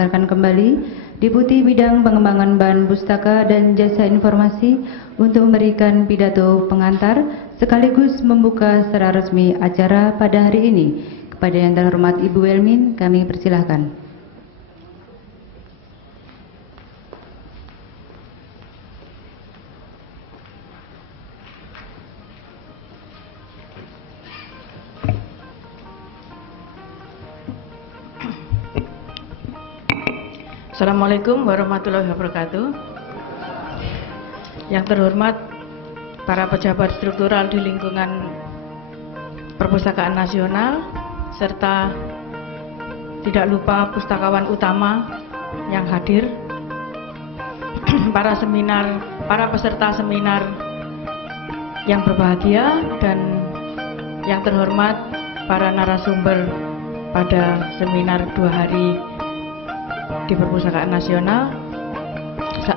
Akan kembali Deputi Bidang Pengembangan Bahan Pustaka dan Jasa Informasi untuk memberikan pidato pengantar sekaligus membuka secara resmi acara pada hari ini. Kepada yang terhormat Ibu Welmin, kami persilahkan. Assalamualaikum warahmatullahi wabarakatuh. Yang terhormat para pejabat struktural di lingkungan Perpustakaan Nasional, serta tidak lupa pustakawan utama yang hadir, para peserta seminar yang berbahagia, dan yang terhormat para narasumber pada seminar 2 hari di Perpustakaan Nasional.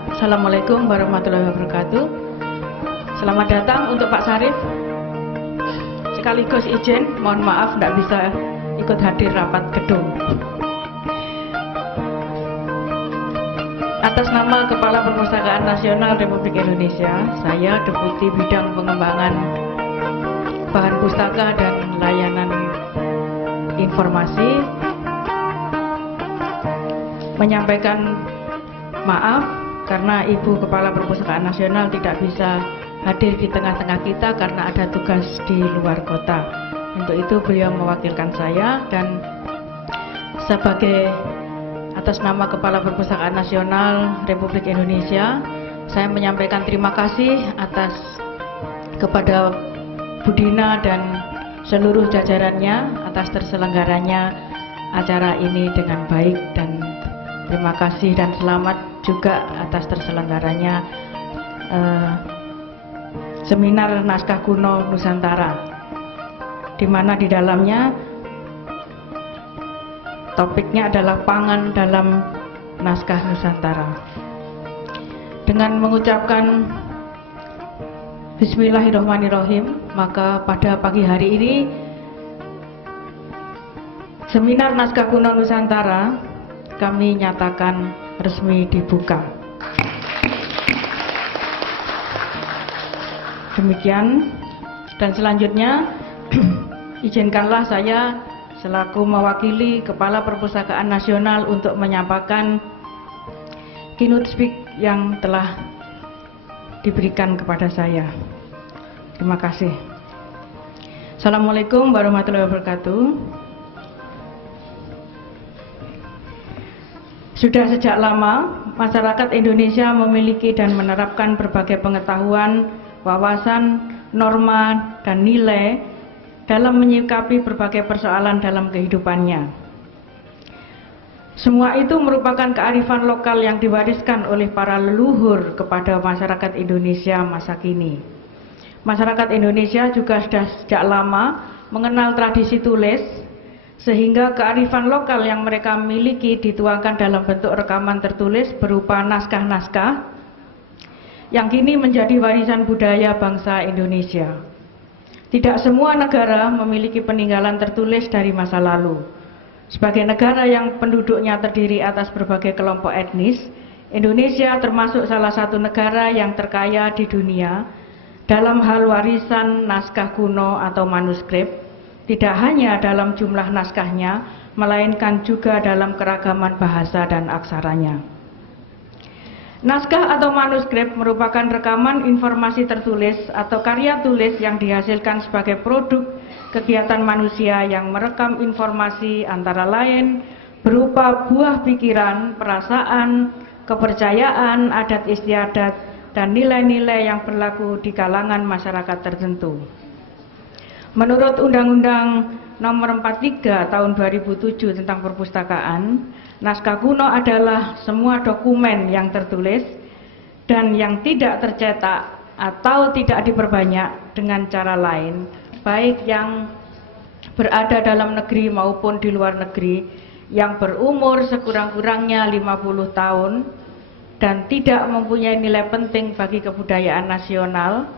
Assalamualaikum warahmatullahi wabarakatuh. Selamat datang untuk Pak Sarif. Sekaligus izin, mohon maaf tidak bisa ikut hadir rapat gedung. Atas nama Kepala Perpustakaan Nasional Republik Indonesia, saya Deputi Bidang Pengembangan Bahan Pustaka dan Layanan Informasi menyampaikan maaf karena Ibu Kepala Perpustakaan Nasional tidak bisa hadir di tengah-tengah kita karena ada tugas di luar kota. Untuk itu beliau mewakilkan saya, dan sebagai atas nama Kepala Perpustakaan Nasional Republik Indonesia, saya menyampaikan terima kasih kepada Bu Dina dan seluruh jajarannya atas terselenggaranya acara ini dengan baik, dan terima kasih dan selamat juga atas terselenggaranya seminar Naskah Kuno Nusantara, di mana di dalamnya topiknya adalah pangan dalam naskah Nusantara. Dengan mengucapkan Bismillahirrahmanirrahim, maka pada pagi hari ini seminar Naskah Kuno Nusantara kami nyatakan resmi dibuka. Demikian, dan selanjutnya izinkanlah saya selaku mewakili Kepala Perpustakaan Nasional untuk menyampaikan keynote speak yang telah diberikan kepada saya. Terima kasih. Assalamualaikum warahmatullahi wabarakatuh. Sudah sejak lama, masyarakat Indonesia memiliki dan menerapkan berbagai pengetahuan, wawasan, norma, dan nilai dalam menyikapi berbagai persoalan dalam kehidupannya. Semua itu merupakan kearifan lokal yang diwariskan oleh para leluhur kepada masyarakat Indonesia masa kini. Masyarakat Indonesia juga sudah sejak lama mengenal tradisi tulis, sehingga kearifan lokal yang mereka miliki dituangkan dalam bentuk rekaman tertulis berupa naskah-naskah yang kini menjadi warisan budaya bangsa Indonesia. Tidak semua negara memiliki peninggalan tertulis dari masa lalu. Sebagai negara yang penduduknya terdiri atas berbagai kelompok etnis, Indonesia termasuk salah satu negara yang terkaya di dunia dalam hal warisan naskah kuno atau manuskrip, tidak hanya dalam jumlah naskahnya, melainkan juga dalam keragaman bahasa dan aksaranya. Naskah atau manuskrip merupakan rekaman informasi tertulis atau karya tulis yang dihasilkan sebagai produk kegiatan manusia yang merekam informasi antara lain berupa buah pikiran, perasaan, kepercayaan, adat istiadat, dan nilai-nilai yang berlaku di kalangan masyarakat tertentu. Menurut Undang-Undang Nomor 43 Tahun 2007 tentang Perpustakaan, naskah kuno adalah semua dokumen yang tertulis dan yang tidak tercetak atau tidak diperbanyak dengan cara lain, baik yang berada dalam negeri maupun di luar negeri, yang berumur sekurang-kurangnya 50 tahun dan tidak mempunyai nilai penting bagi kebudayaan nasional,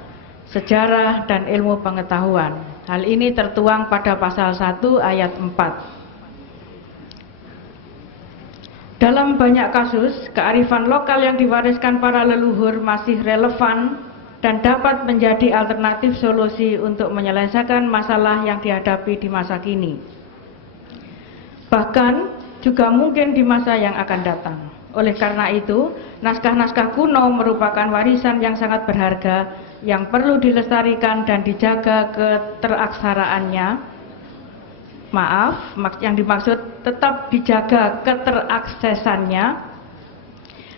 sejarah, dan ilmu pengetahuan. Hal ini tertuang pada pasal 1 ayat 4. Dalam banyak kasus, kearifan lokal yang diwariskan para leluhur masih relevan dan dapat menjadi alternatif solusi untuk menyelesaikan masalah yang dihadapi di masa kini. Bahkan juga mungkin di masa yang akan datang. Oleh karena itu, naskah-naskah kuno merupakan warisan yang sangat berharga yang perlu dilestarikan dan dijaga keteraksaraannya. Yang dimaksud tetap dijaga keteraksesannya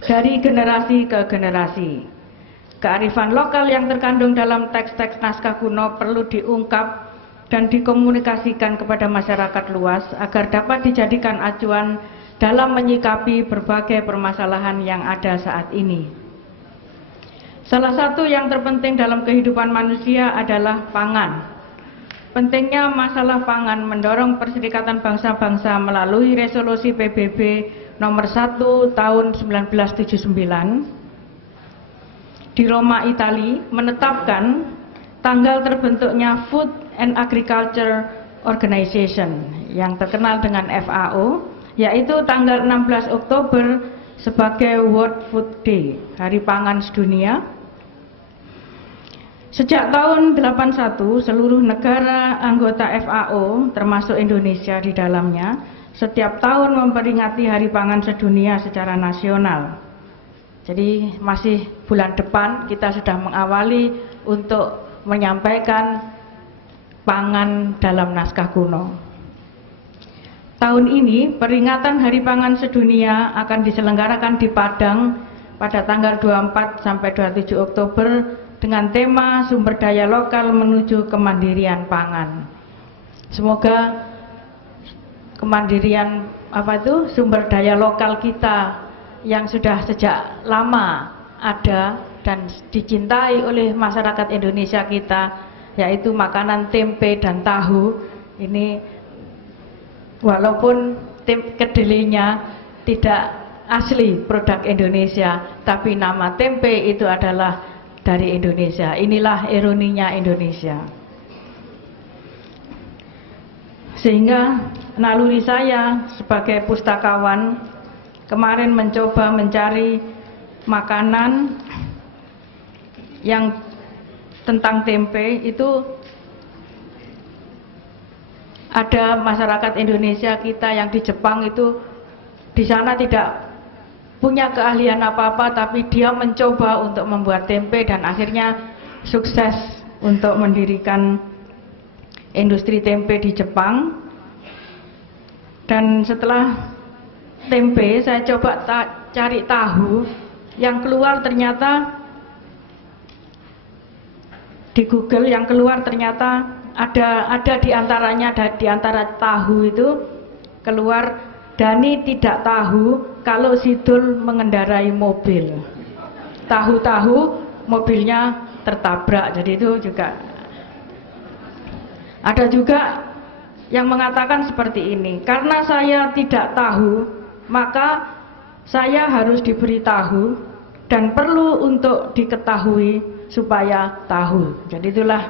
dari generasi ke generasi. Kearifan lokal yang terkandung dalam teks-teks naskah kuno perlu diungkap dan dikomunikasikan kepada masyarakat luas agar dapat dijadikan acuan dalam menyikapi berbagai permasalahan yang ada saat ini. Salah satu yang terpenting dalam kehidupan manusia adalah pangan. Pentingnya masalah pangan mendorong Perserikatan Bangsa-Bangsa melalui resolusi PBB nomor 1 tahun 1979 di Roma, Italia, menetapkan tanggal terbentuknya Food and Agriculture Organization yang terkenal dengan FAO, yaitu tanggal 16 Oktober sebagai World Food Day, Hari Pangan Sedunia. Sejak tahun 81, seluruh negara anggota FAO, termasuk Indonesia di dalamnya, setiap tahun memperingati Hari Pangan Sedunia secara nasional. Jadi masih bulan depan kita sudah mengawali untuk menyampaikan pangan dalam naskah kuno. Tahun ini peringatan Hari Pangan Sedunia akan diselenggarakan di Padang pada tanggal 24 sampai 27 Oktober dengan tema sumber daya lokal menuju kemandirian pangan. Semoga kemandirian sumber daya lokal kita yang sudah sejak lama ada dan dicintai oleh masyarakat Indonesia kita, yaitu makanan tempe dan tahu, ini walaupun kedelainya tidak asli produk Indonesia, tapi nama tempe itu adalah dari Indonesia. Inilah ironinya Indonesia. Sehingga naluri saya sebagai pustakawan kemarin mencoba mencari makanan yang tentang tempe. Itu ada masyarakat Indonesia kita yang di Jepang itu di sana tidak punya keahlian apa-apa, tapi dia mencoba untuk membuat tempe dan akhirnya sukses untuk mendirikan industri tempe di Jepang. Dan setelah tempe saya coba cari tahu, yang keluar ternyata di Google, yang keluar ternyata ada di antaranya, di antara tahu itu keluar, Dani tidak tahu kalau Sidul mengendarai mobil. Tahu-tahu mobilnya tertabrak. Jadi itu juga ada juga yang mengatakan seperti ini. Karena saya tidak tahu, maka saya harus diberitahu dan perlu untuk diketahui supaya tahu. Jadi itulah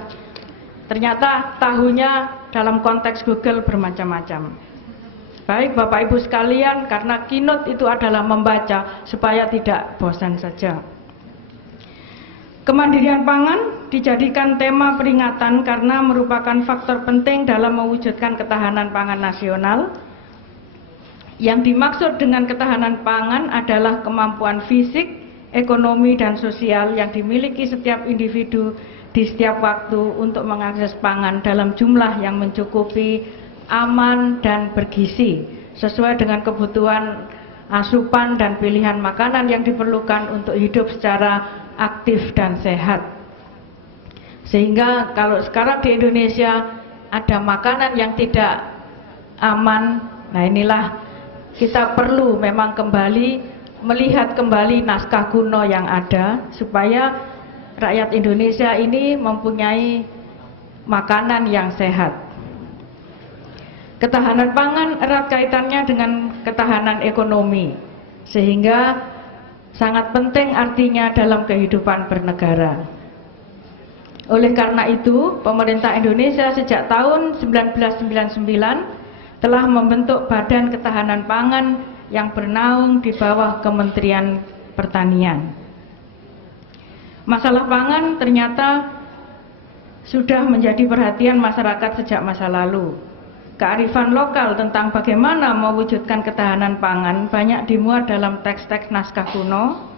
ternyata tahunya dalam konteks Google bermacam-macam. Baik Bapak Ibu sekalian, karena keynote itu adalah membaca supaya tidak bosan saja. Kemandirian pangan dijadikan tema peringatan karena merupakan faktor penting dalam mewujudkan ketahanan pangan nasional. Yang dimaksud dengan ketahanan pangan adalah kemampuan fisik, ekonomi, dan sosial yang dimiliki setiap individu di setiap waktu untuk mengakses pangan dalam jumlah yang mencukupi, aman dan bergizi sesuai dengan kebutuhan asupan dan pilihan makanan yang diperlukan untuk hidup secara aktif dan sehat. Sehingga kalau sekarang di Indonesia ada makanan yang tidak aman, nah inilah kita perlu memang kembali melihat kembali naskah kuno yang ada supaya rakyat Indonesia ini mempunyai makanan yang sehat. Ketahanan pangan erat kaitannya dengan ketahanan ekonomi, sehingga sangat penting artinya dalam kehidupan bernegara. Oleh karena itu, pemerintah Indonesia sejak tahun 1999 telah membentuk Badan Ketahanan Pangan yang bernaung di bawah Kementerian Pertanian. Masalah pangan ternyata sudah menjadi perhatian masyarakat sejak masa lalu. Kearifan lokal tentang bagaimana mewujudkan ketahanan pangan banyak dimuat dalam teks-teks naskah kuno.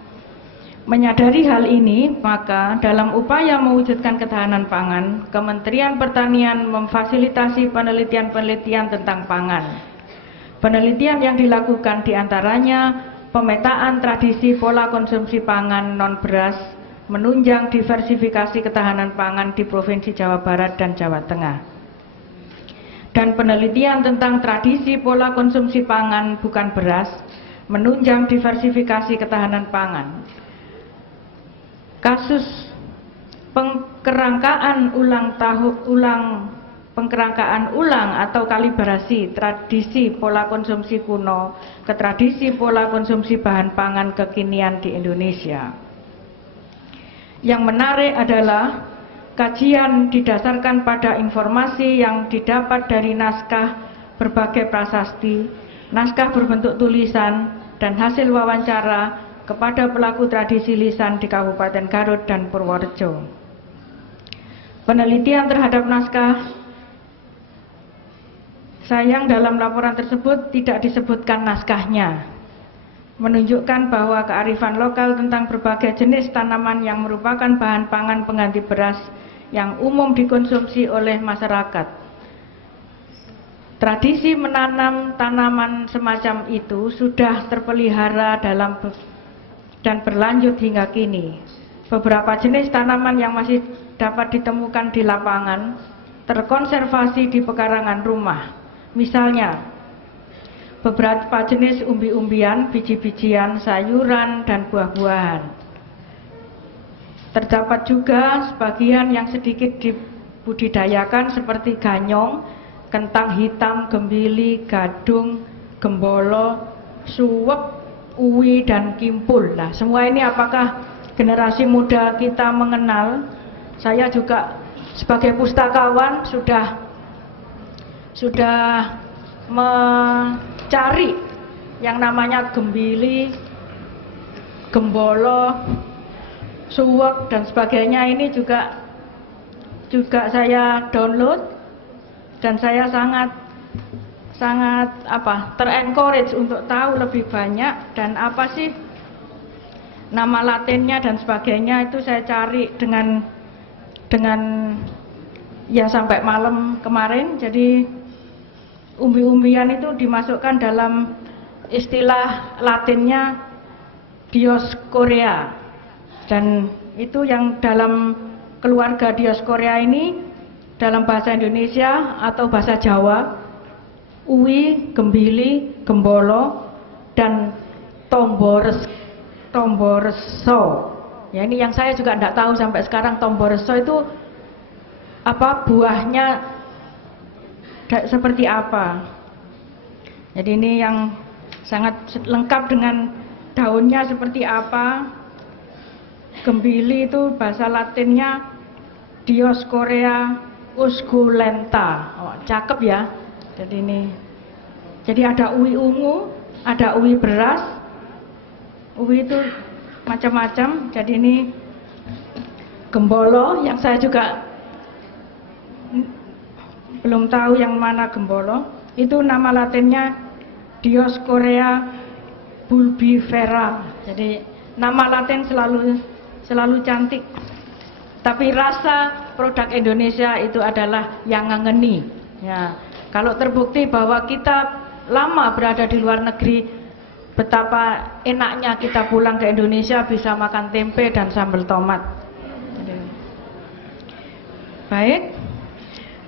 Menyadari hal ini, maka dalam upaya mewujudkan ketahanan pangan, Kementerian Pertanian memfasilitasi penelitian-penelitian tentang pangan. Penelitian yang dilakukan diantaranya pemetaan tradisi pola konsumsi pangan non-beras, menunjang diversifikasi ketahanan pangan di Provinsi Jawa Barat dan Jawa Tengah. Dan penelitian tentang tradisi pola konsumsi pangan bukan beras, menunjang diversifikasi ketahanan pangan. Kasus pengkerangkaan ulang atau kalibrasi tradisi pola konsumsi kuno ke tradisi pola konsumsi bahan pangan kekinian di Indonesia. Yang menarik adalah kajian didasarkan pada informasi yang didapat dari naskah berbagai prasasti, naskah berbentuk tulisan, dan hasil wawancara kepada pelaku tradisi lisan di Kabupaten Garut dan Purworejo. Penelitian terhadap naskah, sayang dalam laporan tersebut tidak disebutkan naskahnya, menunjukkan bahwa kearifan lokal tentang berbagai jenis tanaman yang merupakan bahan pangan pengganti beras yang umum dikonsumsi oleh masyarakat. Tradisi menanam tanaman semacam itu sudah terpelihara dan berlanjut hingga kini. Beberapa jenis tanaman yang masih dapat ditemukan di lapangan terkonservasi di pekarangan rumah. Misalnya, beberapa jenis umbi-umbian, biji-bijian, sayuran, dan buah-buahan. Terdapat juga sebagian yang sedikit dibudidayakan seperti ganyong, kentang hitam, gembili, gadung, gembolo, suwek, uwi, dan kimpul. Nah, semua ini apakah generasi muda kita mengenal? Saya juga sebagai pustakawan sudah mencari yang namanya gembili, gembolo, suwek, dan sebagainya. Ini juga saya download, dan saya sangat ter-encourage untuk tahu lebih banyak dan apa sih nama latinnya dan sebagainya. Itu saya cari dengan ya sampai malam kemarin. Jadi umbi-umbian itu dimasukkan dalam istilah latinnya Dioscorea. Dan itu yang dalam keluarga Dioscorea ini dalam bahasa Indonesia atau bahasa Jawa, uwi, gembili, gembolo, dan tomboreso. Ya, ini yang saya juga tidak tahu sampai sekarang. Tomboreso itu apa, buahnya seperti apa. Jadi ini yang sangat lengkap dengan daunnya seperti apa. Gembili itu bahasa latinnya Dioscorea usculenta. Oh, cakep ya. Jadi ada uwi ungu, ada uwi beras. Uwi itu macam-macam. Jadi ini gembolo yang saya juga belum tahu yang mana gembolo. Itu nama latinnya Dioscorea bulbifera. Jadi nama latin selalu cantik, tapi rasa produk Indonesia itu adalah yang ngangeni. Ya, kalau terbukti bahwa kita lama berada di luar negeri, betapa enaknya kita pulang ke Indonesia bisa makan tempe dan sambal tomat. Baik,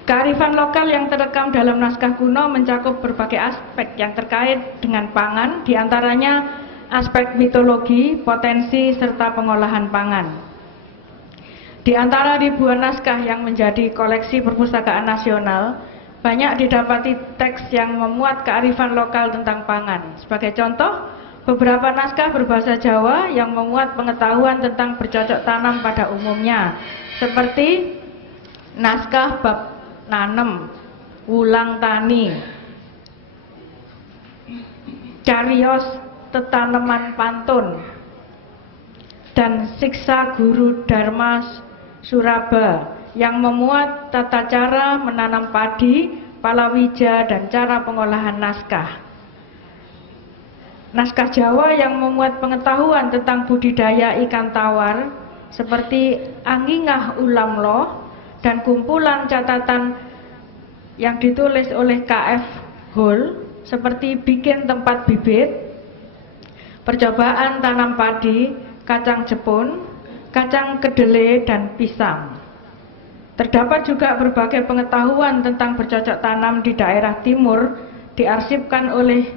kearifan lokal yang terekam dalam naskah kuno mencakup berbagai aspek yang terkait dengan pangan, diantaranya aspek mitologi, potensi, serta pengolahan pangan. Di antara ribuan naskah yang menjadi koleksi perpustakaan nasional, banyak didapati teks yang memuat kearifan lokal tentang pangan. Sebagai contoh, beberapa naskah berbahasa Jawa yang memuat pengetahuan tentang bercocok tanam pada umumnya, seperti naskah bab nanem, wulang tani, Cariyos Tetaneman Pantun, dan Siksa Guru Dharma Suraba yang memuat tata cara menanam padi, palawija, dan cara pengolahan naskah. Naskah Jawa yang memuat pengetahuan tentang budidaya ikan tawar seperti Angingah Ulamlo, dan kumpulan catatan yang ditulis oleh KF Hall seperti bikin tempat bibit, percobaan tanam padi, kacang jepun, kacang kedelai, dan pisang. Terdapat juga berbagai pengetahuan tentang bercocok tanam di daerah timur diarsipkan oleh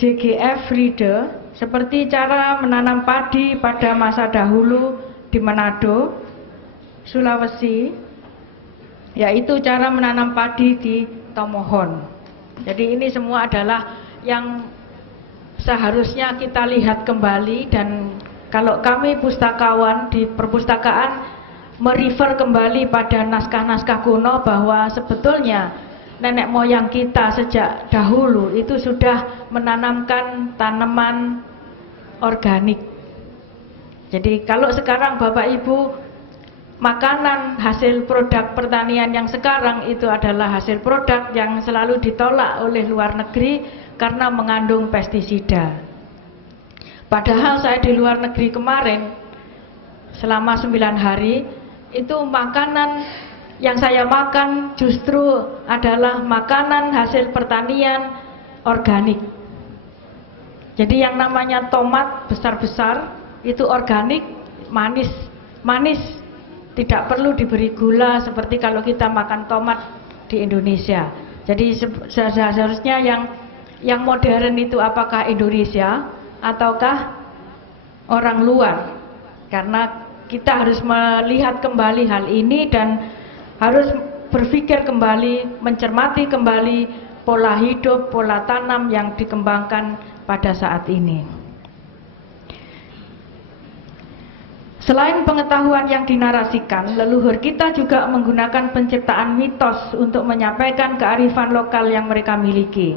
JGF Riede, seperti cara menanam padi pada masa dahulu di Manado, Sulawesi, yaitu cara menanam padi di Tomohon. Jadi ini semua adalah yang seharusnya kita lihat kembali, dan kalau kami pustakawan di perpustakaan merefer kembali pada naskah-naskah kuno bahwa sebetulnya nenek moyang kita sejak dahulu itu sudah menanamkan tanaman organik. Jadi kalau sekarang Bapak Ibu, makanan hasil produk pertanian yang sekarang itu adalah hasil produk yang selalu ditolak oleh luar negeri karena mengandung pestisida. Padahal saya di luar negeri kemarin selama 9 hari itu makanan yang saya makan justru adalah makanan hasil pertanian organik. Jadi yang namanya tomat besar-besar itu organik, manis, tidak perlu diberi gula seperti kalau kita makan tomat di Indonesia. Jadi seharusnya yang modern itu apakah Indonesia ataukah orang luar? Karena kita harus melihat kembali hal ini dan harus berpikir kembali, mencermati kembali pola hidup, pola tanam yang dikembangkan pada saat ini. Selain pengetahuan yang dinarasikan, leluhur kita juga menggunakan penciptaan mitos untuk menyampaikan kearifan lokal yang mereka miliki.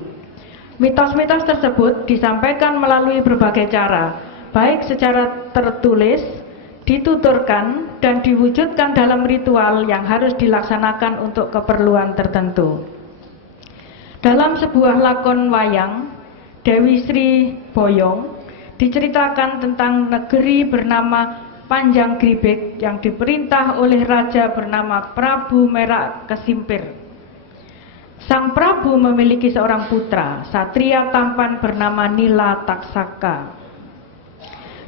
Mitos-mitos tersebut disampaikan melalui berbagai cara, baik secara tertulis, dituturkan, dan diwujudkan dalam ritual yang harus dilaksanakan untuk keperluan tertentu. Dalam sebuah lakon wayang, Dewi Sri Boyong diceritakan tentang negeri bernama Panjang Gribek yang diperintah oleh raja bernama Prabu Merak Kesimpir. Sang Prabu memiliki seorang putra, satria tampan bernama Nila Taksaka.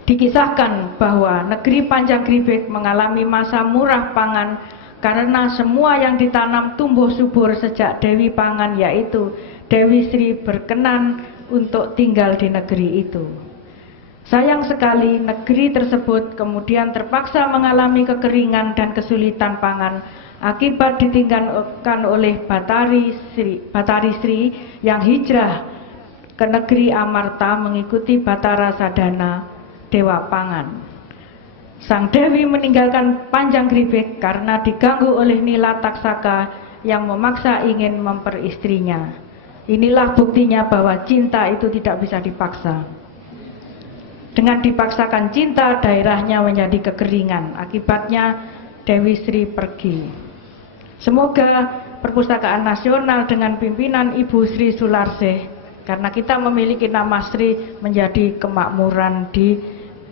Dikisahkan bahwa negeri Panjang Gribek mengalami masa murah pangan karena semua yang ditanam tumbuh subur sejak Dewi Pangan, yaitu Dewi Sri, berkenan untuk tinggal di negeri itu. Sayang sekali negeri tersebut kemudian terpaksa mengalami kekeringan dan kesulitan pangan akibat ditinggalkan oleh Batari Sri yang hijrah ke negeri Amarta mengikuti Batara Sadana, Dewa Pangan. Sang Dewi meninggalkan Panjang Gribek karena diganggu oleh Nila Taksaka yang memaksa ingin memperistrinya. Inilah buktinya bahwa cinta itu tidak bisa dipaksa. Dengan dipaksakan cinta, daerahnya menjadi kekeringan. Akibatnya Dewi Sri pergi. Semoga Perpustakaan Nasional dengan pimpinan Ibu Sri Sularsih, karena kita memiliki nama Sri, menjadi kemakmuran di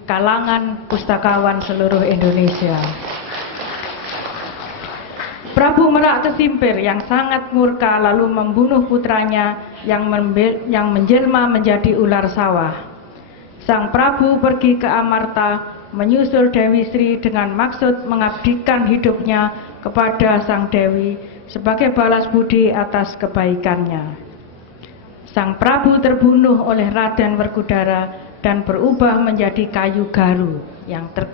kalangan pustakawan seluruh Indonesia. Prabu Merak Kesimpir yang sangat murka lalu membunuh putranya yang menjelma menjadi ular sawah. Sang Prabu pergi ke Amarta menyusul Dewi Sri dengan maksud mengabdikan hidupnya kepada Sang Dewi sebagai balas budi atas kebaikannya. Sang Prabu terbunuh oleh Raden Werkudara dan berubah menjadi kayu garu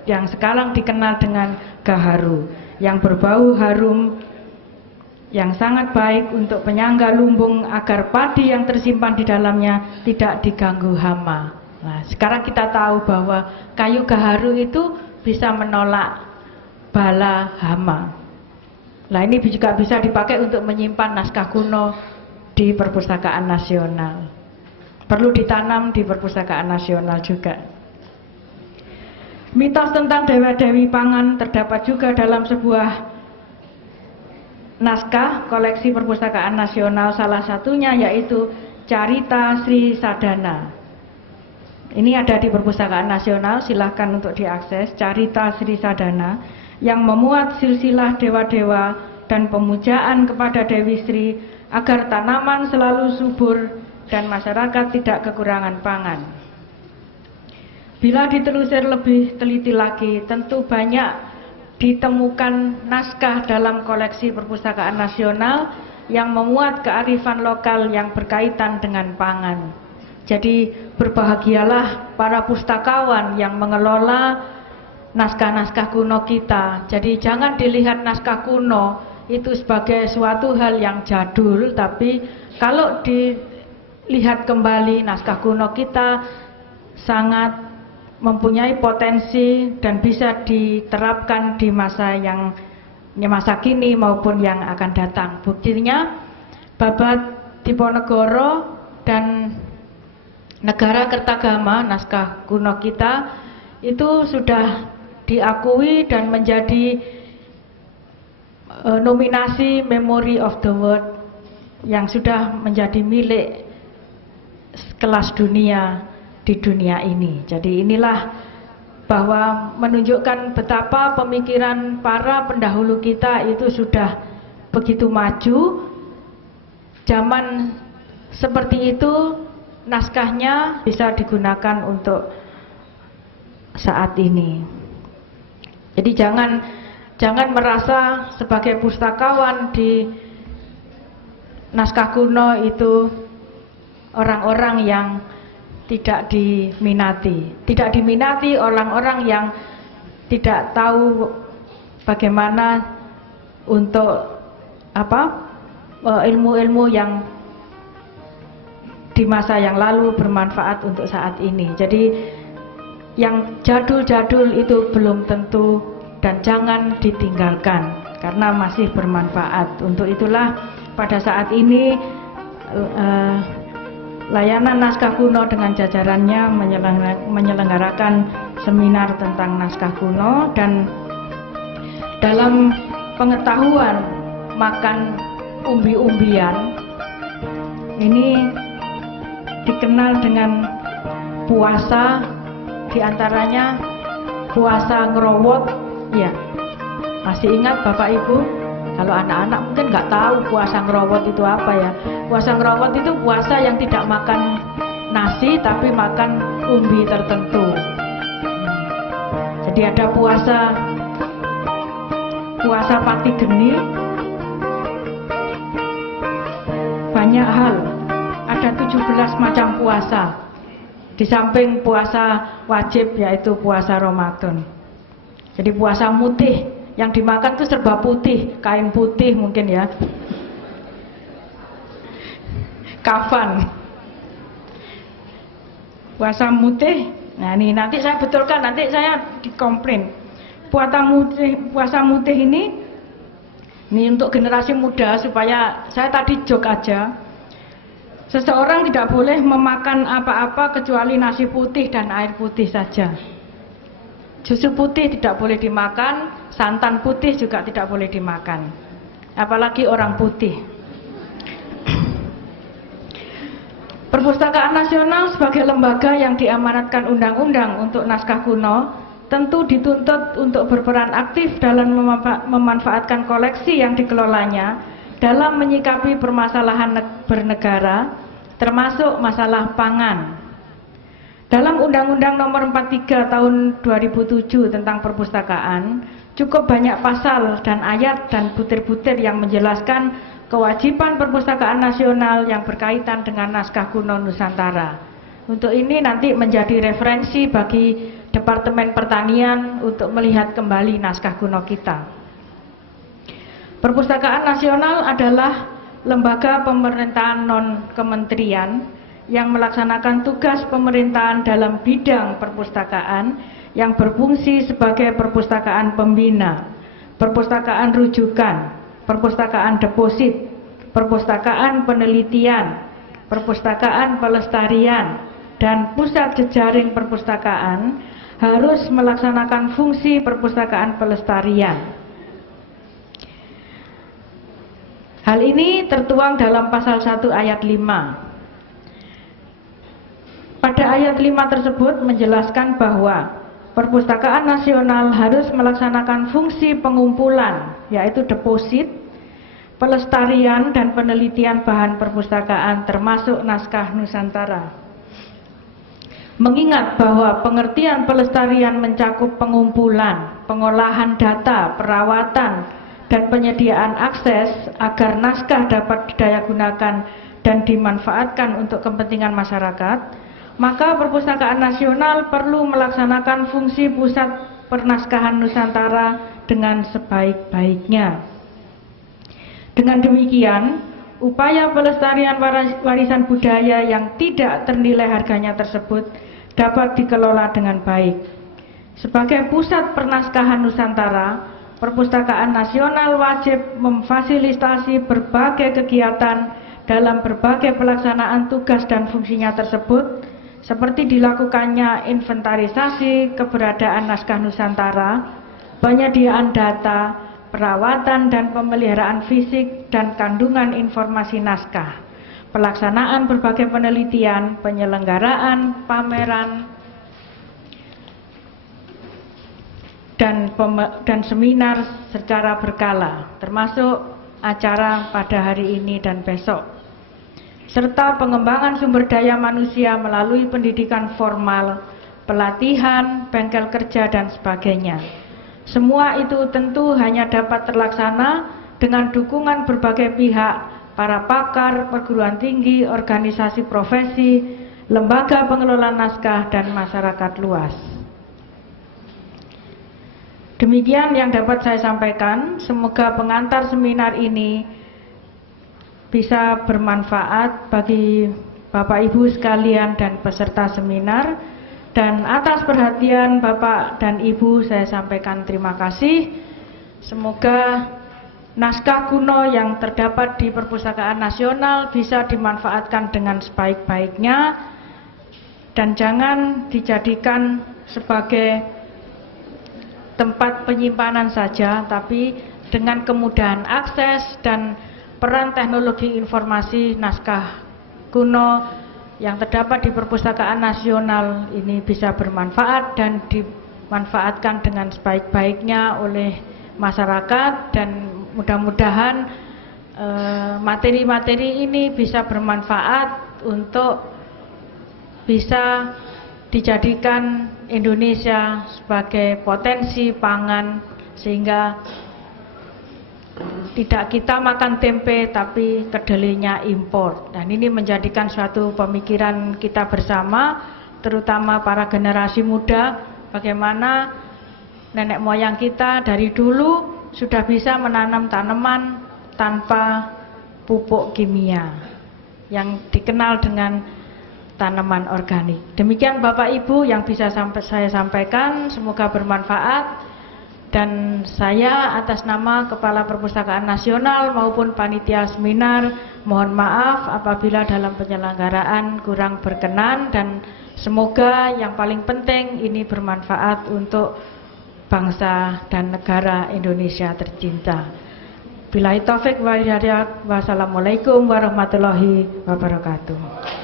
yang sekarang dikenal dengan gaharu, yang berbau harum, yang sangat baik untuk penyangga lumbung agar padi yang tersimpan di dalamnya tidak diganggu hama. Nah, sekarang kita tahu bahwa kayu gaharu itu bisa menolak bala hama. Nah, ini juga bisa dipakai untuk menyimpan naskah kuno di Perpustakaan Nasional. perlu ditanam di Perpustakaan Nasional juga. Mitos tentang dewa-dewi pangan terdapat juga dalam sebuah naskah koleksi Perpustakaan Nasional, salah satunya yaitu Carita Sri Sadana. Ini ada di Perpustakaan Nasional, silahkan untuk diakses. Carita Sri Sadana yang memuat silsilah dewa-dewa dan pemujaan kepada Dewi Sri agar tanaman selalu subur dan masyarakat tidak kekurangan pangan. Bila ditelusur lebih teliti lagi, tentu banyak ditemukan naskah dalam koleksi Perpustakaan Nasional yang memuat kearifan lokal yang berkaitan dengan pangan. Jadi berbahagialah para pustakawan yang mengelola naskah-naskah kuno kita. Jadi jangan dilihat naskah kuno itu sebagai suatu hal yang jadul, tapi kalau dilihat kembali naskah kuno kita sangat mempunyai potensi dan bisa diterapkan di masa kini maupun yang akan datang. Buktinya Babat Diponegoro dan Negara Kertagama, naskah kuno kita itu sudah diakui dan menjadi nominasi Memory of the World yang sudah menjadi milik kelas dunia di dunia ini. Jadi inilah bahwa menunjukkan betapa pemikiran para pendahulu kita itu sudah begitu maju. Zaman seperti itu naskahnya bisa digunakan untuk saat ini. Jadi jangan merasa sebagai pustakawan di naskah kuno itu orang-orang yang tidak diminati orang-orang yang tidak tahu bagaimana untuk ilmu-ilmu yang di masa yang lalu bermanfaat untuk saat ini. Jadi yang jadul-jadul itu belum tentu dan jangan ditinggalkan karena masih bermanfaat. Untuk itulah pada saat ini layanan naskah kuno dengan jajarannya menyelenggarakan seminar tentang naskah kuno, dan dalam pengetahuan makan umbi-umbian ini dikenal dengan puasa, diantaranya puasa ngerowot. Ya, masih ingat Bapak Ibu? Kalau anak-anak mungkin nggak tahu puasa ngerowot itu apa ya. Puasa ngerowot itu puasa yang tidak makan nasi tapi makan umbi tertentu. Jadi ada puasa pati geni, banyak hal. Ada 17 macam puasa. Di samping puasa wajib yaitu puasa Ramadan. Jadi puasa mutih, yang dimakan itu serba putih, kain putih mungkin ya, kafan. Puasa mutih, nah ini nanti saya betulkan, nanti saya dikomplain. Puasa mutih ini untuk generasi muda, supaya saya tadi jok aja. Seseorang tidak boleh memakan apa-apa kecuali nasi putih dan air putih saja. Susu putih tidak boleh dimakan, santan putih juga tidak boleh dimakan, apalagi orang putih. Perpustakaan Nasional sebagai lembaga yang diamanatkan undang-undang untuk naskah kuno tentu dituntut untuk berperan aktif dalam memanfaatkan koleksi yang dikelolanya dalam menyikapi permasalahan bernegara, termasuk masalah pangan. Dalam Undang-Undang Nomor 43 Tahun 2007 tentang perpustakaan, cukup banyak pasal dan ayat dan butir-butir yang menjelaskan kewajiban perpustakaan nasional yang berkaitan dengan naskah kuno Nusantara. Untuk ini nanti menjadi referensi bagi Departemen Pertanian untuk melihat kembali naskah kuno kita. Perpustakaan Nasional adalah lembaga pemerintahan non-kementerian yang melaksanakan tugas pemerintahan dalam bidang perpustakaan yang berfungsi sebagai perpustakaan pembina, perpustakaan rujukan, perpustakaan deposit, perpustakaan penelitian, perpustakaan pelestarian dan pusat jejaring perpustakaan harus melaksanakan fungsi perpustakaan pelestarian. Hal ini tertuang dalam pasal 1 ayat 5. Pada ayat 5 tersebut menjelaskan bahwa Perpustakaan Nasional harus melaksanakan fungsi pengumpulan, yaitu deposit, pelestarian dan penelitian bahan perpustakaan termasuk naskah Nusantara. Mengingat bahwa pengertian pelestarian mencakup pengumpulan, pengolahan data, perawatan, dan penyediaan akses agar naskah dapat didayagunakan dan dimanfaatkan untuk kepentingan masyarakat, maka Perpustakaan Nasional perlu melaksanakan fungsi pusat pernaskahan Nusantara dengan sebaik-baiknya. Dengan demikian, upaya pelestarian warisan budaya yang tidak ternilai harganya tersebut dapat dikelola dengan baik. Sebagai pusat pernaskahan Nusantara, Perpustakaan Nasional wajib memfasilitasi berbagai kegiatan dalam berbagai pelaksanaan tugas dan fungsinya tersebut, seperti dilakukannya inventarisasi keberadaan naskah Nusantara, penyediaan data, perawatan dan pemeliharaan fisik dan kandungan informasi naskah, pelaksanaan berbagai penelitian, penyelenggaraan pameran, dan seminar secara berkala, termasuk acara pada hari ini dan besok, serta pengembangan sumber daya manusia melalui pendidikan formal, pelatihan, bengkel kerja, dan sebagainya. Semua itu tentu hanya dapat terlaksana dengan dukungan berbagai pihak, para pakar, perguruan tinggi, organisasi profesi, lembaga pengelola naskah, dan masyarakat luas. Demikian yang dapat saya sampaikan. Semoga pengantar seminar ini bisa bermanfaat bagi Bapak Ibu sekalian dan peserta seminar. Dan atas perhatian Bapak dan Ibu saya sampaikan terima kasih. Semoga naskah kuno yang terdapat di Perpustakaan Nasional bisa dimanfaatkan dengan sebaik-baiknya dan jangan dijadikan sebagai tempat penyimpanan saja, tapi dengan kemudahan akses dan peran teknologi informasi naskah kuno yang terdapat di Perpustakaan Nasional ini bisa bermanfaat dan dimanfaatkan dengan sebaik-baiknya oleh masyarakat, dan mudah-mudahan materi-materi ini bisa bermanfaat untuk bisa dijadikan Indonesia sebagai potensi pangan, sehingga tidak kita makan tempe tapi kedelainya impor. Dan ini menjadikan suatu pemikiran kita bersama, terutama para generasi muda, bagaimana nenek moyang kita dari dulu sudah bisa menanam tanaman tanpa pupuk kimia yang dikenal dengan tanaman organik. Demikian Bapak Ibu yang bisa saya sampaikan, semoga bermanfaat. Dan saya atas nama Kepala Perpustakaan Nasional maupun panitia seminar mohon maaf apabila dalam penyelenggaraan kurang berkenan, dan semoga yang paling penting ini bermanfaat untuk bangsa dan negara Indonesia tercinta. Billahi taufik wal hidayah. Wassalamualaikum warahmatullahi wabarakatuh.